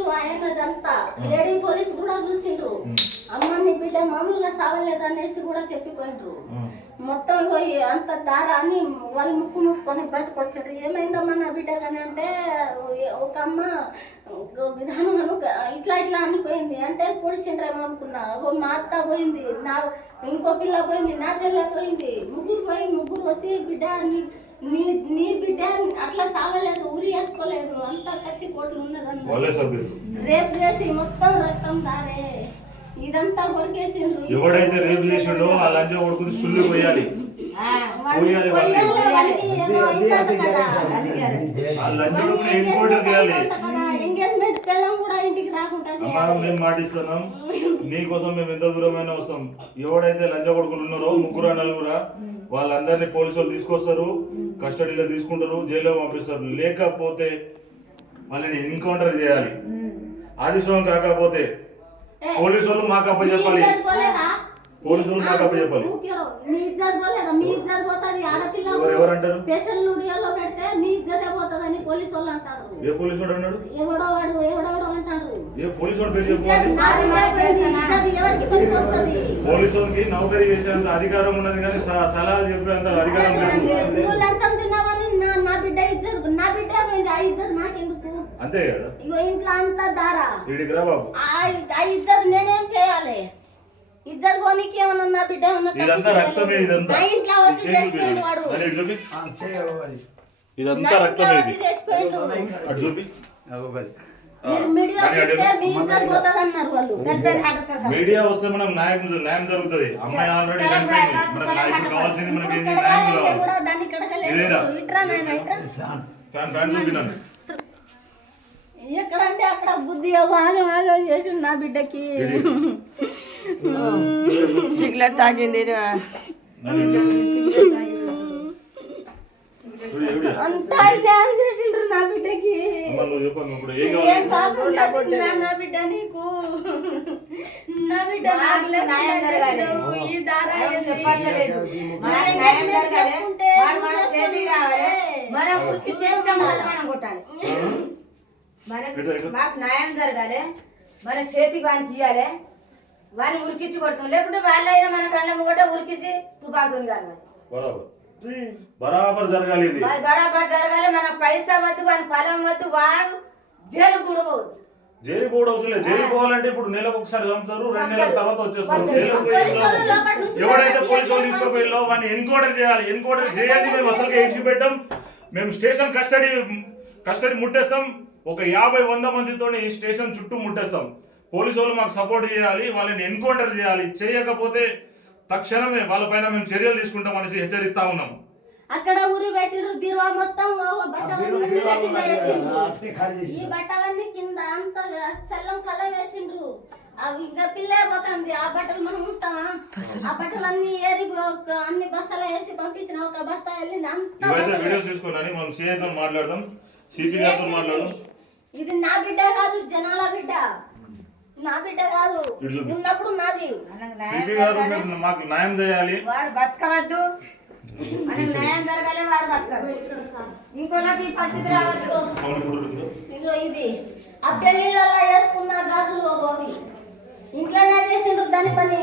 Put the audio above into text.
చూసిండ్రు, ఆయనదంతా lady police కూడా చూసిండ్రు. అమ్మ నీ బిడ్డ మామూలుగా సావలేదు అనేసి కూడా చెప్పిపోయిండ్రు. మొత్తం పోయి అంత దారాన్ని వాళ్ళు ముక్కు మూసుకొని బయటకు వచ్చారు. ఏమైందమ్మా నా బిడ్డ కానీ అంటే ఒక అమ్మ విధానం ఇట్లా ఇట్లా అనిపోయింది అంటే పొడిచిండ్రేమో అనుకున్నా. మా అత్త పోయింది, నా ఇంకో పిల్ల పోయింది, నా చెల్లె పోయింది, ముగ్గురు వచ్చి బిడ్డ నీ నీ బిడ్డ అట్లా సావలేదు, ఉరి వేసుకోలేదు, అంత కత్తి పోట్లు ఉన్నదన్న రేపు చేసి మొత్తం రక్తం దారే ఇదంతా కొరికేసిండ్రు. ఎవడైతే రేపు చేసిండో ఆ లంచ కొడుకుని సుల్లి పోయాలి. ఎంగేజ్మెంట్ పిల్లం కూడా ఇంటికి రాకుండా మేము మాటిస్తున్నాం, నీకోసం మేము ఎంత దూరమైనా వస్తాం. ఎవడైతే లంచ కొడుకులు ఉన్నారో ముగ్గురా నలుగురా వాళ్ళందరినీ పోలీసులు తీసుకొస్తారు, కస్టడీలో తీసుకుంటారు, జైల్లో పంపిస్తారు. లేకపోతే వాళ్ళని ఎన్కౌంటర్ చేయాలి. ఆదిశ్వం కాకపోతే పోలీసు వాళ్ళు మాకు అప్పచెప్పాలి. పోలీసులు మాకు అప్పచెప్పాలి. మీ ఇజ్జత్ పోలేదా? మీ ఇజ్జత్ పోతుంది. ఆడపిల్ల ఎవరంటారు? స్పెషల్ వీడియోలో పెడితే మీ ఇజ్జతే పోతుందని పోలీసు వాళ్ళు అంటారు. ఏ పోలీసు వాడు అన్నాడు? ఎవడో అంటారు. ఏ పోలీసు వాడు పేరు చెప్పాలి? ఎవరికి పనికి వస్తుంది? పోలీసు వాళ్ళకి నౌకరీ చేసేంత అధికారం ఉన్నది కానీ సలహాలు చెప్పేంత అధికారం లేదు. నువ్వు లంచం తిన్నావని నా బిడ్డ ఇజ్జత్ నా బిడ్డ పోయింది. ఆ ఇజ్జత్ నాకెందుకు? అంతే కదా. ఇగో ఇంట్లో అంతా దారా వీడికి రా బాబు. ఆ ఇజ్జత్ నేనేం చేయాలి? ఇజ్జత్ పోనీకి ఏమన్నా నా బిడ్డ ఇదంతా రక్తమే. ఇదంతా ఇంట్లో వచ్చి చేసిపోయిండు వాడు. ఇదంతా రక్తమే. చేసిపోయిండు. చూపి మీడియా వస్తే మనం న్యాయం జరుగుతుంది. అమ్మాయి ఆల్రెడీ చనిపోయింది. కావాల్సింది మనకి న్యాయం కావాలి. ఎక్కడంటే అక్కడ బుద్ధి ఆగం చేసి నా బిడ్డకి సిగరెట్ తాగింది. అంతా న్యాయం చేసిండ్రు నా బిడ్డకి. ఏం కాదు నా బిడ్డ నీకు. నా బిడ్డ ఈ దారా మన ఊరికి చేస్తాం మనం కొట్టాలి. మాకు న్యాయం జరగాలి. మన చేతికి వాడిని తీయాలి, వాడిని ఉరికిచ్చి కొడతాం. లేకుంటే వాళ్ళైనా మన కళ్ళ ముంగట ఉరికిచ్చి తుపాకులు కాదు. బరాబర్ జరగాలి. బరాబర్ జరగాలి. మన పైసా వద్దు, వాని పొలం వద్దు, వాడు జైలు కూడా పోదు. జైలు కూడా అవసరం లేదు. జైలు పోవాలంటే ఇప్పుడు నెలకు ఒకసారి చంపుతారు, 2 నెలల తర్వాత వచ్చేస్తారు. ఎవడైతే పోలీసు వాళ్ళు తీసుకోపోయిందో వాడిని ఎన్కౌంటర్ చేయాలి. ఎన్కౌంటర్ చేయాలి. మేము అసలు ఎంచి పెట్టాం. మేము స్టేషన్ కస్టడీ ముట్టేస్తాం. ఒక 50-100 మందితో స్టేషన్ చుట్టూ ముట్టేస్తాం. పోలీసు వాళ్ళు మాకు సపోర్ట్ చేయాలి. వాళ్ళని ఎన్కౌంటర్ చేయాలి. చేయకపోతే తక్షణమే వాళ్ళపైన మేము చర్యలు తీసుకుంటాం అనేసి హెచ్చరిస్తా ఉన్నాం. అక్కడ ఊరి పెట్టిరు బీరువా మొత్తం ఈ బట్టలన్నీ కింద అంత చల్లం కళ్ళ వేసిండ్రు. అవి ఇంకా పిల్లే పోతుంది. ఆ బట్టలు మనం ఉంచుతామా? ఆ బట్టలన్నీ ఏరి అన్ని బస్తాలు వేసి పంపించిన ఒక బస్తా వెళ్ళింది. అంతా వీడియోస్ తీసుకున్నాను. మనం సిఐతో మాట్లాడదాం, సిపి గారితో మాట్లాడదాం. ఇది నా బిడ్డ కాదు, జనాల బిడ్డ. నా బిడ్డ కాదు, ఉన్నప్పుడు నాది. సిపి గారు మాకు న్యాయం చేయాలి. వాడు బతకవద్దు, మనకు న్యాయం జరగాలి. వాడు బతకదు, ఇంకోటి ఈ పరిస్థితి రావద్దు. ఇదో ఇది ఆ పెళ్లిళ్ళలో వేసుకున్న గాజులు ఇంట్లోనే చేసిండ్రు దాని పని.